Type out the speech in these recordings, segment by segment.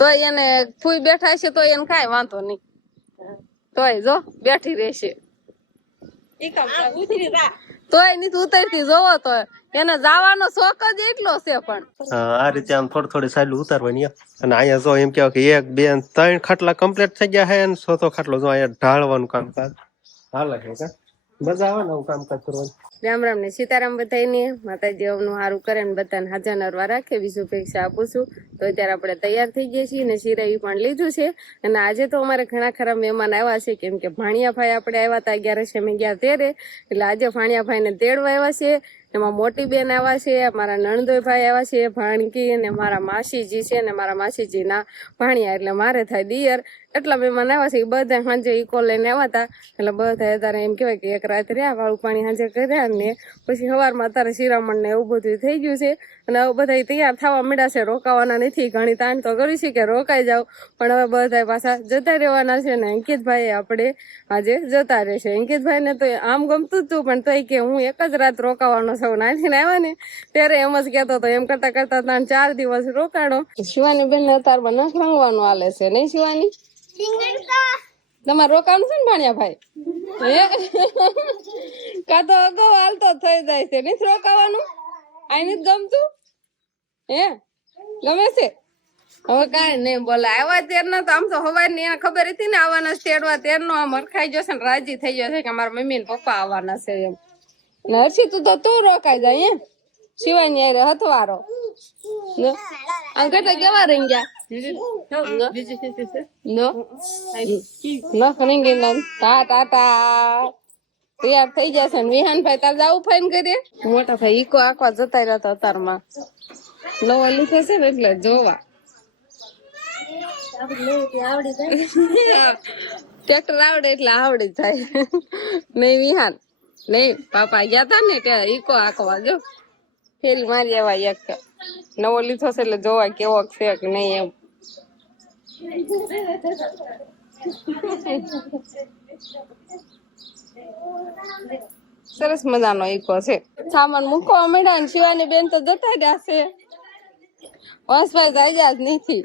તોય એને ફૂઈ બેઠા છે તો એને કાંઈ વાંધો નહીં, તોય જો બેઠી રહેશે. તોય નથી ઉતરતી, જોવો તો એને જવાનો શોખ જ એટલો છે. પણ આ રીતે આમ થોડી થોડી સાઈડ ઉતારવાની અને અહીંયા જો એમ કેવાય કે 1 2 3 ખાટલા કમ્પ્લીટ થઈ ગયા છે અને ચોથો ખાટલો જો અહીંયા ઢાળવાનું કામકાજ હાલે છે. મજા આવે ને કામકાજ કરવાનું. રામ રામ ને સીતારામ બધાને. માતાજી અવનું સારું કરે ને બધાને હાજર નરવા રાખે બીજું અપેક્ષા આપું છું. તો અત્યારે આપણે તૈયાર થઈ ગયા છીએ ને શિરાવી પણ લીધું છે. અને આજે તો અમારે ઘણા ખરા મહેમાન આવ્યા છે, કેમ કે ભાણિયાભાઈ આપણે આવ્યા હતા 11 અમે ગયા ત્યારે, એટલે આજે ભાણિયાભાઈ ને તેડવા આવ્યા છે. એમાં મોટી બેન આવ્યા છે, મારા નણદોઈ ભાઈ આવ્યા છે, ભાણકી અને મારા માસીજી છે ને મારા માસીજી ના ભાણિયા એટલે મારે થાય દિયર. એટલા મહેમાન આવ્યા છે. એ બધા સાંજે ઈકો લઈને આવ્યા હતા, એટલે બધા અત્યારે એમ કેવાય કે એક રાત રહ્યા, વાળું પાણી સાંજે કર્યા ને પછી સવારમાં અત્યારે શિરામણ ને એવું બધું થઈ ગયું છે. અને હવે બધા તૈયાર થવા માંડ્યા છે, રોકાવાના નથી. ઘણી તાણ તો કરી છે કે રોકાઈ જાવ, પણ હવે બધા પાછા જતા રહેવાના છે. ને અંકિતભાઈ આપણે આજે જતા રહેશે. અંકિતભાઈ ને તો આમ ગમતું જ હતું, પણ તોય કે હું એક જ રાત રોકાવાનો છું. નાખીને આવ્યા ને ત્યારે એમ જ કહેતો હતો, એમ કરતા કરતા 3-4 દિવસ રોકાણો. શિવાની બેન ને અત્યારે નખ રંગવાનું હાલે છે, નહીં શિવાની? તમારે રોકાવાનું છે ને ભાણિયાભાઈ? કા તો અગાઉ હાલતો થઈ જાય છે, નથી રોકાવાનું? આ નથી ગમતું? હે ગમે છે? હવે કાંઈ નહીં બોલે. આવ્યા ત્યારના તો આમ તો સવારની એને ખબર હતી ને આવવાના તેડવા, ત્યારનો આમ હરખાઈ જશે ને રાજી થઈ જશે કે મારા મમ્મી ને પપ્પા આવવાના છે એમ. હર્ષી તું રોકાઈ જાય એમ. શિવાની આરે હથવારો આ ઘટા કેવા રહી ગયા ટાટા તૈયાર થઈ જશે ને વિહાન ભાઈ તાર જવું ફાઈન કરીએ. મોટા ભાઈ ઈકો આખવા જતા રહ્યા હતા અતારમાં, નવો લીધો છે ને એટલે જોવા. ટ્રેક્ટર આવડે એટલે આવડી જાય નહીં વિહાન? નહીં પાપા ગયા તા ને ત્યાં ઈકો આખવા જો ફેરી મારી આવા. એક નવો લીધો છે એટલે જોવા કેવો છે કે નહીં એમ. સરસ મજાનો ઈકો છે. સામાન મૂકવા માંડ્યા ને શિવાની બેન તો જતા રહ્યા છે. વંશભાઈ જાય જ નથી.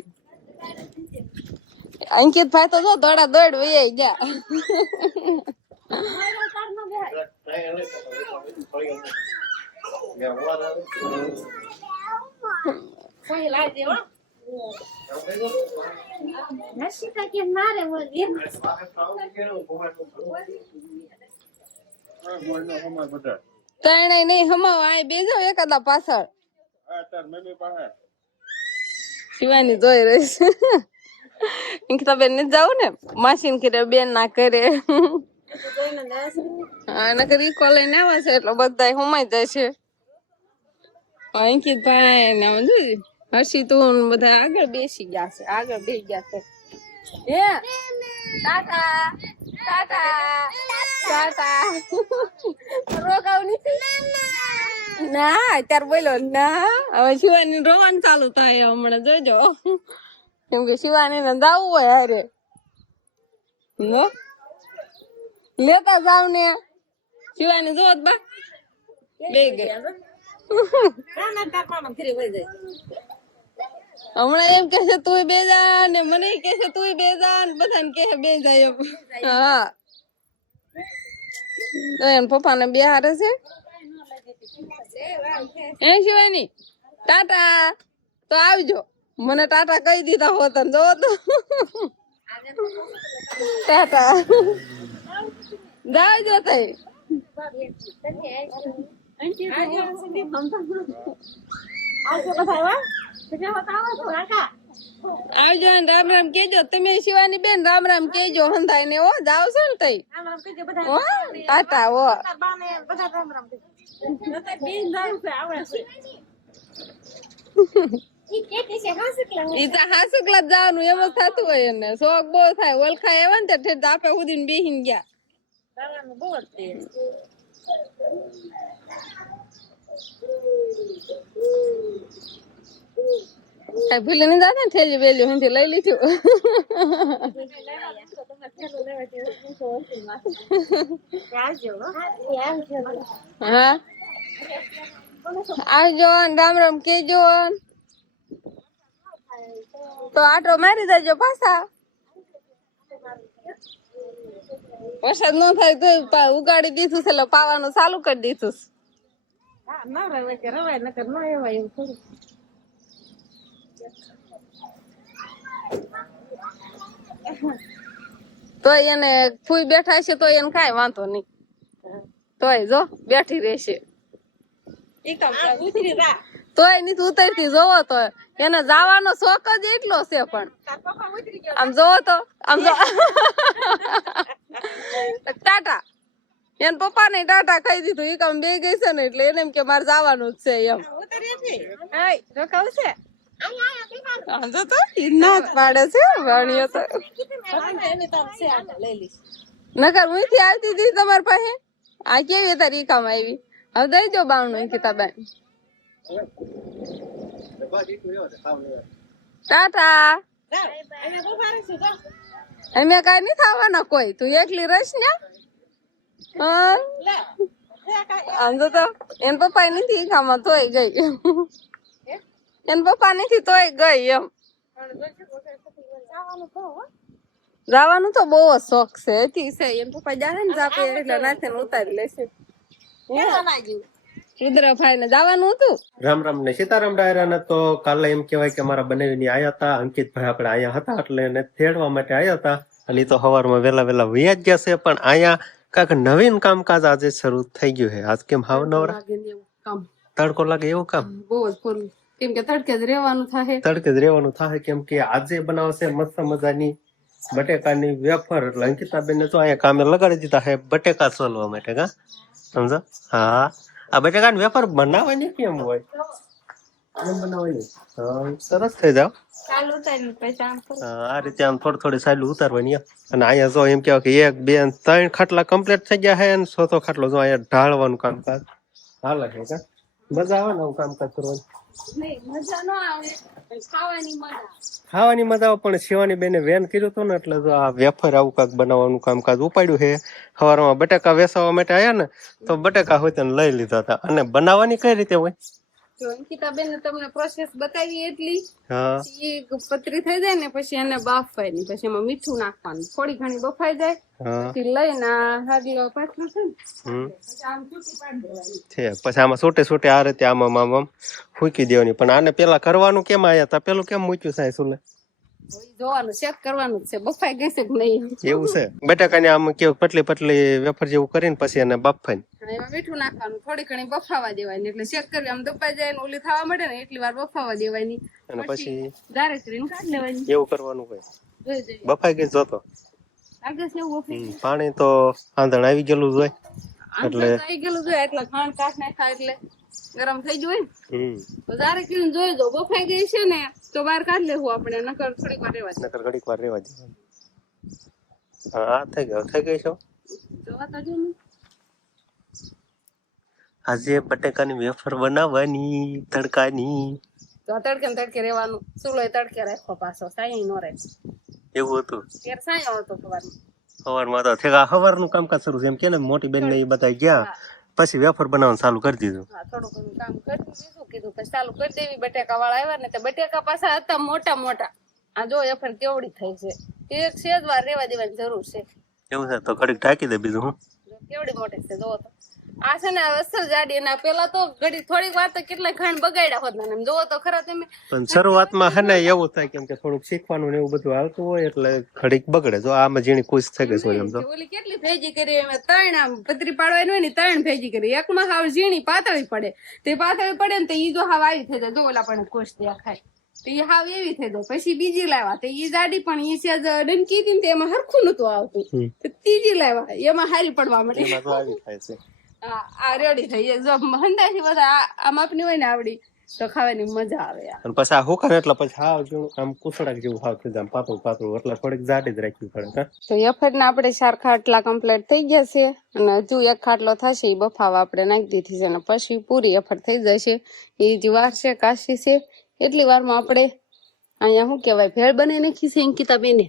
અંકિતભાઈ તો જો દોડા દોડ વહી ગયા. તણે નહીં હમાવ આ બેજો એકાદા પાછળ. શિવાની જોઈ રહી છે. અંકિતા બેન ને જાવું ને માસી કરે બેન ના કરે. હા નકર ઈકો લઈને આવે છે એટલે બધા હુમાઈ જાય છે. અંકિતભાઈ ને હર્ષી તું બધા આગળ બેસી ગયા છે, આગળ બેસી ગયા છે. હે ટાટા ટાટા ટાટા રોકાવ નથી ના અત્યારે બોલો ના. હવે શિવાની રોવાનું ચાલુ થાય હમણાં જોજો, કેમ કે શિવાની ને જાવું હોય હારે લેતા જાવ ને. શિવાની જોત બા બે ગઈ હમણાં એમ કે છે તું બે જા ને મને કે છે તું બે જા ને બધાને કે બે જાય એમ. હા એને પપ્પા ને બે હારે છે. હે શિવાની ટાટા તો આવજો. મને ટાટા કહી દીધા હોત જો તો ટાટા જાવજો તઈ. આવજો ને રામ રામ કેજો. તમે શિવાની બેન રામ રામ કેજો હંધાઈ ને. હો જાવ છો ને તઈ ટાટા હો. ઈ તો હાસુકલા જવાનું એમ જ થતું હોય એને શોખ બહુ થાય. ઓળખાય એવા ને ઠેઠ આપે સુધી બેહીને ગયા. ભૂલી નહીં જાતા ને થેલી બેલી અહીંથી લઈ લીધું. હા આવજો રામ રામ કેજો. તો આટો મારી દેજો પાછા. વરસાદ ન થાય તો ઉગાડી દીધું છે એટલે પાવાનું ચાલુ કરી દીધું છે. તો એને ફૂઈ બેઠા છે તો એને કાંઈ વાંધો નહીં. તોય જો બેઠી રહેશે. તોય નથી ઉતરતી. જોવો તો એને જવાનો શોખ જ એટલો છે. પણ આમ જોવો તો આમ જો ટાટા એને પપ્પા ને ટાટા કહી દીધું. એ કામ બે ગઈ છે ને એટલે એને એમ કે મારે જવાનું જ છે એમ. રોકાવું છે તો ના જ પાડે છે વાણીઓ તો. નકર હું થી આવતી હતી તમારી પાસે. આ કેવી તારી કામ આવી. હવે દઈ દો બાવણું કિતાબેન. ટાટા અમે કઈ નહીં ખાવાના કોઈ. તું એકલી રહીશ ને. આમ તો એન પપ્પા નથી ખામાં તોય ગઈ. એન પપ્પા નથી તોય ગઈ એમ. જવાનું તો બહુ જ શોખ છે. એથી છે એન પપ્પા જાય ને જાપે એટલે નાથે ઉતારી લેશે. રુદ્રભાઈ ને જવાનું હતું. રામ રામ ને સીતારામ ડાયરા. તો કાલે એમ કેવાય કે અમારા બંનેની આયા હતા. અંકિતભાઈ આપણે આયા હતા એટલે એને તેડવા માટે આયા હતા. અને એ તો સવારમાં વેલા વેલા વયા જ ગયા છે. પણ આયા કાંઈક નવીન કામકાજ આજે શરૂ થઈ ગયું છે. આજ કેમ હાવ નવરા તડકો લાગે એવું કામ બહુ જ ફૂલ. કેમ કે તડકે જ રહેવાનું થાય. તડકે જ રહેવાનું થાય. કેમ કે આજે બનાવશે મસ્ત મજાની બટેકાની વેફર. એટલે અંકિતાબેન ને તો અહીંયા કામે લગાડી દીધા છે બટેકા સોલવા માટે. કા સમજો? હા, આ બટેકાની વેફર બનાવવાની કેમ હોય? એમ બનાવવાની સરસ થઈ જાવ. આ રીતે આમ થોડી થોડી સાયલું ઉતારવાની. અને અહીંયા જો એમ કેવાય કે 1 2 3 ખાટલા કમ્પ્લીટ થઈ ગયા છે. અને 4થો ખાટલો જો અહીંયા ઢાળવાનું કામકાજ હાલે છે. કા મજા આવે ને આવું કામકાજ કરવાની? ખાવાની મજા આવે. પણ શિવાની બેને વેન કર્યું હતું ને એટલે આ વેફર આવું કાંક બનાવવાનું કામકાજ ઉપાડ્યું છે. સવારમાં બટેકા વેસાવા માટે આવ્યા ને તો બટેકા હોય તેને લઈ લીધા હતા. અને બનાવવાની કઈ રીતે હોય? અંકિતાબેન તમને પ્રોસેસ બતાવી એટલી. હા, પતરી થઈ જાય ને પછી એને બાફવાની. પછી એમાં મીઠું નાખવાનું. થોડી ઘણી બફાઈ જાય પછી લઈને હાડીઓ પાછું છે ને પછી આમ છૂટી પાડી દેવાની છે. પછી આમાં છૂટે છૂટે આ રીતે આમ આમ ફૂંકી દેવાની. પણ આને પેલા કરવાનું કેમ આયા હતા? પેલું કેમ મૂક્યું સાહેબ સુને? જોવાનું ચેક કરવાનું છે બફાઈ ગઈ છે કે નહીં. એવું છે? બટાકાને આમ કેવું પતલી પતલી વેફર જેવું કરીને પછી એને બાફવાની. એમાં મીઠું નાખવાનું. થોડી ઘણી બફાવા દેવાની. એટલે ચેક કરી આમ દબાઈ જાય ને ઓલી થવા મળે ને એટલી વાર બફાવા દેવાની. અને પછી ધારે કરીને કાઢી લેવાની. એવું કરવાનું હોય. બફાઈ ગઈ જોતો લાગે છે એવું બફાઈ. પાણી તો આંધણ આવી ગયેલું જ હોય. એટલે આવી ગયેલું જોઈએ એટલે ખાંડ કાઢ નાખા એટલે ગરમ થઈ ગયું હોય ને તો ધારે કરીને જોઈ દો. બફાઈ ગઈ છે ને તો બહાર કાઢી લેવું આપણે. નકર થોડીક વાર રહેવા દે. નકર ઘડીક વાર રહેવા દે. હા થઈ ગયો. થઈ ગઈ છો જોવા તો જો ને. આજે બટેકાની વેફર બનાવવાની તડકાની. તો તડકે ને તડકે રહેવાનું. ચૂલો તડકે રાખો પાછો. સાઈ નો રહે. એવું હતું? ત્યારે સાયો હતો સવારમાં. સવારમાં તો સવારનું કામકાજ શરૂ છે એમ કે ને. મોટી બેન ને એ બધા ગયા પછી વેફર બનાવવાનું ચાલુ કરી દીધું. હા, થોડું ઘણું કામ કરી દીધું. કીધું પછી ચાલુ કરી દેવી. બટેકા વાળા આવ્યા ને તો બટેકા પાછા હતા મોટા મોટા. આ જો વેફર કેવડી થઈ છે. એક સેજ વાર રહેવા દેવાની જરૂર છે. એવું છે? તો ઘડીક ઢાંકી દે. બીજું હું કેવડી મોટી છે જોવો તો. આ છે ને અસલ જાડી. એના પેલા તો ઘડી થોડીક વાર તો કેટલા ખાંડ બગાડ્યા હોત ને. જોવો તો ખરા તમે. પણ શરૂઆતમાં હે ને એવું થાય કેમ કે થોડુંક શીખવાનું ને એવું બધું આવતું હોય એટલે ઘડીક બગડે. જો આમાં ઝીણી ખુશ થઈ ગઈ હોય એમ તો. ઓલી કેટલી ભેજી કરી અમે 3 આમ પતરી પાડવાની હોય ને 3 ભેજી કરી. એકમાં હાવ ઝીણી પાતળી પડે. તે પાતળી પડે ને તો ઈ જો હાવ આવી થઈ જાય. જો ઓલા પણ કોશ દેખાય તો ઈ હાવ એવી થઈ જાય. પછી બીજી લાવ્યા તો ઈ જાડી પણ ઈ છે ડંકી હતી ને એમાં હરખું નતું આવતું. ત્રીજી લાવ્યા એમાં હારી પડવા માંડી. એમાં તો આવી થાય છે. આ રેડી થઈ જાય. જો હંદાથી બધા આ માપની હોય ને આવડી તો ખાવાની મજા આવે. અને પછી આ હુકાય એટલે પછી હાવ જેવું આમ કુસડાક જેવું હાવ થઈ જાય. પાતળું પાતળું એટલે થોડીક જાડી જ રાખવી પડે. તો વેફરના આપણે 4 ખાટલા કમ્પ્લીટ થઈ ગયા છે. અને હજુ 1 ખાટલો થશે એ બફાવા આપણે નાખી દીધી છે. અને પછી પૂરી વેફર થઈ જશે. એ જ વાર છે કાશી છે. એટલી વારમાં આપણે અહીંયા શું કહેવાય ભેળ બનાવી નાખી છે અંકિતાબેને.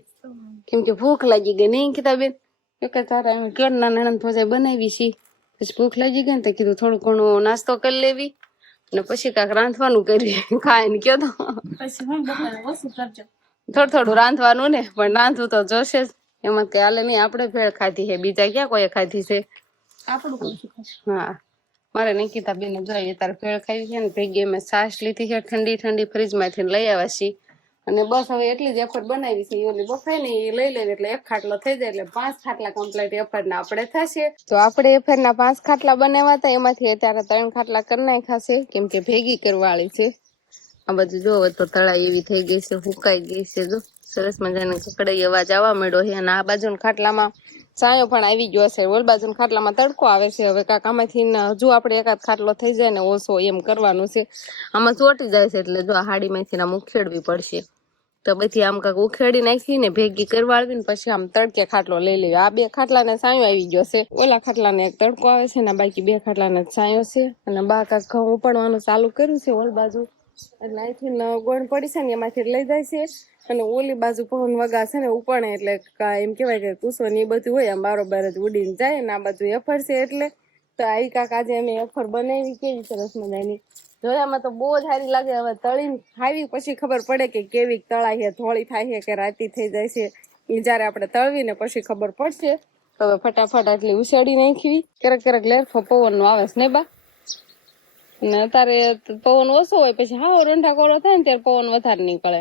કેમ કે ભૂખ લાગી ગઈ નહીં અંકિતાબેન? કે તારા કેરના નણંદ ભોજાઈ બનાવી છે. પછી ભૂખ લાગી ગઈ ને તો કીધું થોડું ઘણું નાસ્તો કરી લેવી. ને પછી કાંક રાંધવાનું કરીએ ખાઈને કયો તો પછી હું બપોરે ઓછું કરજો. થોડું થોડું રાંધવાનું ને પણ રાંધવું તો જોશે જ એમાં કે હાલે નહીં આપણે ભેળ ખાધી છે બીજા ક્યાં કોઈ ખાધી છે આપણું ઓછું ખાશું. હા મારે નિકિતા બેન જોઈએ તારે ભેળ ખાવી છે ને ભેગી અમે છાશ લીધી છે ઠંડી ઠંડી ફ્રીજમાંથી લઈ આવ્યા છીએ અને બસ હવે એટલી જ એફર્ટ બનાવી છે ઓલી બફાય ને એ લઈ લેવી એટલે એક ખાટલો થઈ જાય એટલે 5 ખાટલા કમ્પ્લીટ એફર્ટ ના આપણે થશે તો આપણે એફર્ટ ના 5 ખાટલા બનાવ્યા હતા એમાંથી અત્યારે 3 ખાટલા કરી નાખ્યા છે કેમ કે ભેગી કરવાળી છે આ બધું જોવો તો તળાઈ એવી થઈ ગઈ છે હુકાઈ ગઈ છે જો સરસ મજાની કકડાઈ અવાજ આવવા માંડ્યો છે અને આ બાજુના ખાટલામાં સાયો પણ આવી ગયો છે ઓલ બાજુના ખાટલામાં તડકો આવે છે હવે કાંક આમાંથી હજુ આપણે એકાદ ખાટલો થઈ જાય ને ઓછો એમ કરવાનું છે આમાં ચોટી જાય છે એટલે જો આ હાડીમાંથી આમ ઉખેડવી પડશે તો બધી આમ કાંક ઉખેડી નાખી ને ભેગી કરવાળવી ને પછી આમ તડકે ખાટલો લઈ લેવી આ 2 ખાટલાને સાયો આવી ગયો છે ઓલા ખાટલાને એક તડકો આવે છે ને બાકી 2 ખાટલાને સાયો છે અને બા કાંક ઘઉં ઉપાડવાનું ચાલુ કર્યું છે ઓલ બાજુ એટલે અહીંથી ગોળ પડી છે ને એમાંથી લઈ જાય છે અને ઓલી બાજુ પવન વગા છે ને ઉપણે એટલે એમ કેવાય કે કુસો ને એ બધું હોય આમ બારોબાર જ ઉડીને જાય ને આ બાજુ એફર છે એટલે તો આવી કાંક આજે અમે એફર બનાવી કેવી સરસ મજાની જોયામાં તો બહુ જ સારી લાગે હવે તળીને ખાવી પછી ખબર પડે કે કેવી તળાઈ છે થોડી થાય છે કે રાતી થઈ જાય છે એ જયારે આપણે તળવીને પછી ખબર પડશે તો હવે ફટાફટ આટલી ઉછાળી નાખવી ક્યારેક ક્યારેક લેરફો પવન નો આવે છે ને બા અને અત્યારે પવન ઓછો હોય પછી હાવ રંઢા કોળો થાય ને ત્યારે પવન વધારે નીકળે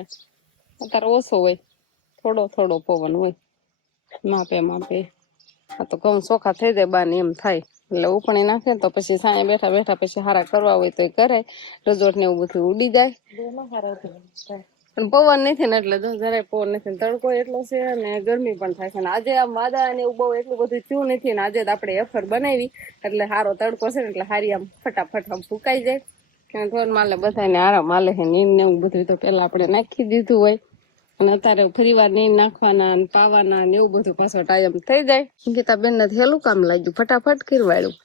અત્યારે ઓછો હોય થોડો થોડો પવન હોય માપે માપે આ તો ઘઉં ચોખા થઈ જાય બા ને એમ થાય એટલે ઉપણી નાખે તો પછી સાંજે બેઠા બેઠા પછી હારા કરવા હોય તો એ કરાય રજોટ ને એવું બધું ઉડી જાય પણ પવન નથી ને એટલે જરાય પવન નથી ને તડકો એટલો છે અને ગરમી પણ થાય છે ને આજે આમ વાદળા ને એવું બહુ એટલું બધું થયું નથી ને આજે આપણે એફર બનાવી એટલે સારો તડકો છે ને એટલે હારી આમ ફટાફટ આમ ફૂકાઈ જાય અને થોડ માલે બધાને આરામ હાલે છે નીંદ ને એવું બધું તો પેલા આપણે નાખી દીધું હોય અને અત્યારે ફરી વાર નીંદ નાખવાના અને પાવાના ને એવું બધું પાછો ટાઈમ થઈ જાય ગીતા બેન ને હેલું કામ લાગ્યું ફટાફટ કરવાડ્યું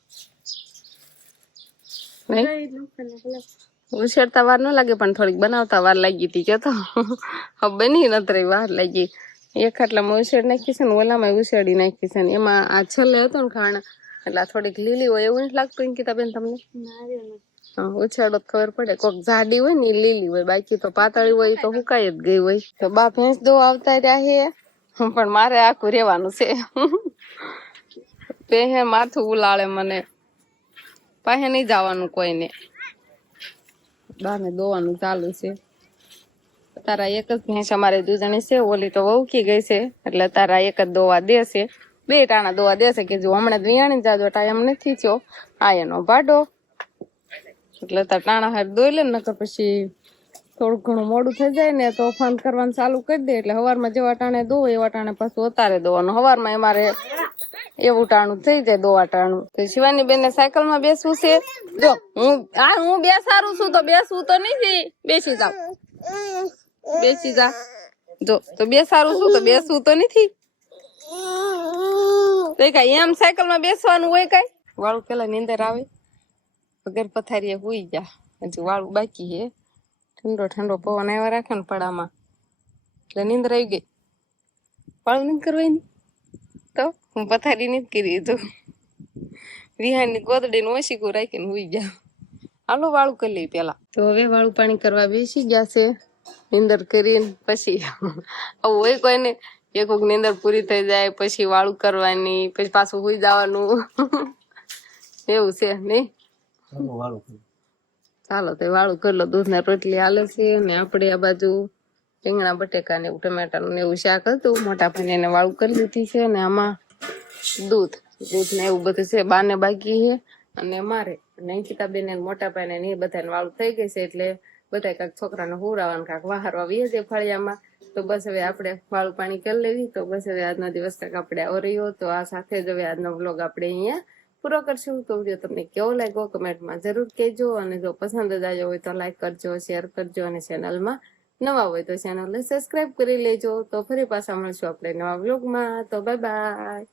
ઉછેરતા વાર ન લાગે પણ થોડીક બનાવતા વાર લાગી હતી કે તો હવે બની નતરી વાર લાગી એક ખાટલામાં ઉછેર નાખી છે ને ઓલામાં ઉછેરી નાખી છે ને એમાં આ છેલ્લે હતો ને ખાણ એટલે થોડીક લીલી હોય એવું નથી લાગતું ગીતા બેન તમને ઉછેડો ખબર પડે કોક જાડી હોય ને લીલી હોય બાકી તો પાતળી હોય તો હુકાઈ જ ગઈ હોય તો બા ભેંસ દો આવતા રહ્યા છે પણ મારે આખું રેવાનું છે પેહે માથું ઉલાળે મને પાસે નહીં જવાનું કોઈને બાને દોવાનું ચાલુ છે તારા એક જ ભેંસ અમારે દૂધણી છે ઓલી તો વહુકી ગઈ છે એટલે તારા એક જ દોવા દેશે 2 ટાણા દોવા દેશે કે જો હમણાં વિયાણી જાજો ટાઈમ નથી થયો આ એનો ભાડો એટલે તાર ટાણા હાર દોઈ લે નકર પછી થોડું ઘણું મોડું થઈ જાય ને તો ફોન કરવાનું ચાલુ કરી દે એટલે સવારમાં જેવા ટાણે દો એવા ટાણે પાછું ઉતારે દોવાનું સવારમાં અમારે એવું ટાણું થઈ જાય દોવા ટાણું તો શિવાની બેન ને સાયકલ માં બેસવું છે જો હું બેસારું છું તો બેસવું તો નથી બેસી જા જો તો બેસારું છું તો બેસવું તો નથી તો કઈ એમ સાયકલ માં બેસવાનું હોય કઈ વાળું પેલા નીંદર આવે વગર પથારીએ હુઈ જા હજી વાળું બાકી છે ઠંડો ઠંડો પવન આવ્યા રાખે ને પડામાં એટલે નીંદર આવી ગઈ વાળું નીંદ કરવાની તો હું પથારી નથી કરી તો વિહારની ગોદડી ને ઓશીકું રાખીને હુઈ ગયા હાલો વાળું કરી લઈ પેલા તો હવે વાળું પાણી કરવા બેસી ગયા છે નીંદર કરીને પછી આવું હોય કોઈને એક વખત નીંદર પૂરી થઈ જાય પછી વાળું કરવાની પછી પાછું હુઈ જવાનું એવું છે નઈ ચાલો તો વાળું કરી લો દૂધ ને રોટલી હાલે છે ને આપણે આ બાજુ રીંગણા બટેકા ને એવું ટમેટાનું ને એવું શાક હતું મોટા ભાઈને એને વાળું કરી લીધી છે ને આમાં દૂધ ને એવું બધું છે બાને બાકી છે અને મારે અંકિતા બેન ને મોટા ભાઈને ને એ બધાને વાળું થઈ ગઈ છે એટલે બધા કાંક છોકરાને હુરાવાનું કાંક વાહારવા વીએ છે ફળિયામાં તો બસ હવે આપણે વાળું પાણી કરી લેવી તો બસ હવે આજનો દિવસ તક આપણે આવો રહ્યો તો આ સાથે જ હવે આજનો વ્લોગ આપણે અહીંયા પૂરો કરશું તો વિડીયો તમને કેવો લાગ્યો કમેન્ટમાં જરૂર કહેજો અને જો પસંદ જ આવ્યો હોય તો લાઈક કરજો શેર કરજો અને ચેનલમાં નવા હોય તો ચેનલને સબસ્ક્રાઇબ કરી લેજો તો ફરી પાછા મળશું આપણે નવા વ્લોગમાં તો બાય બાય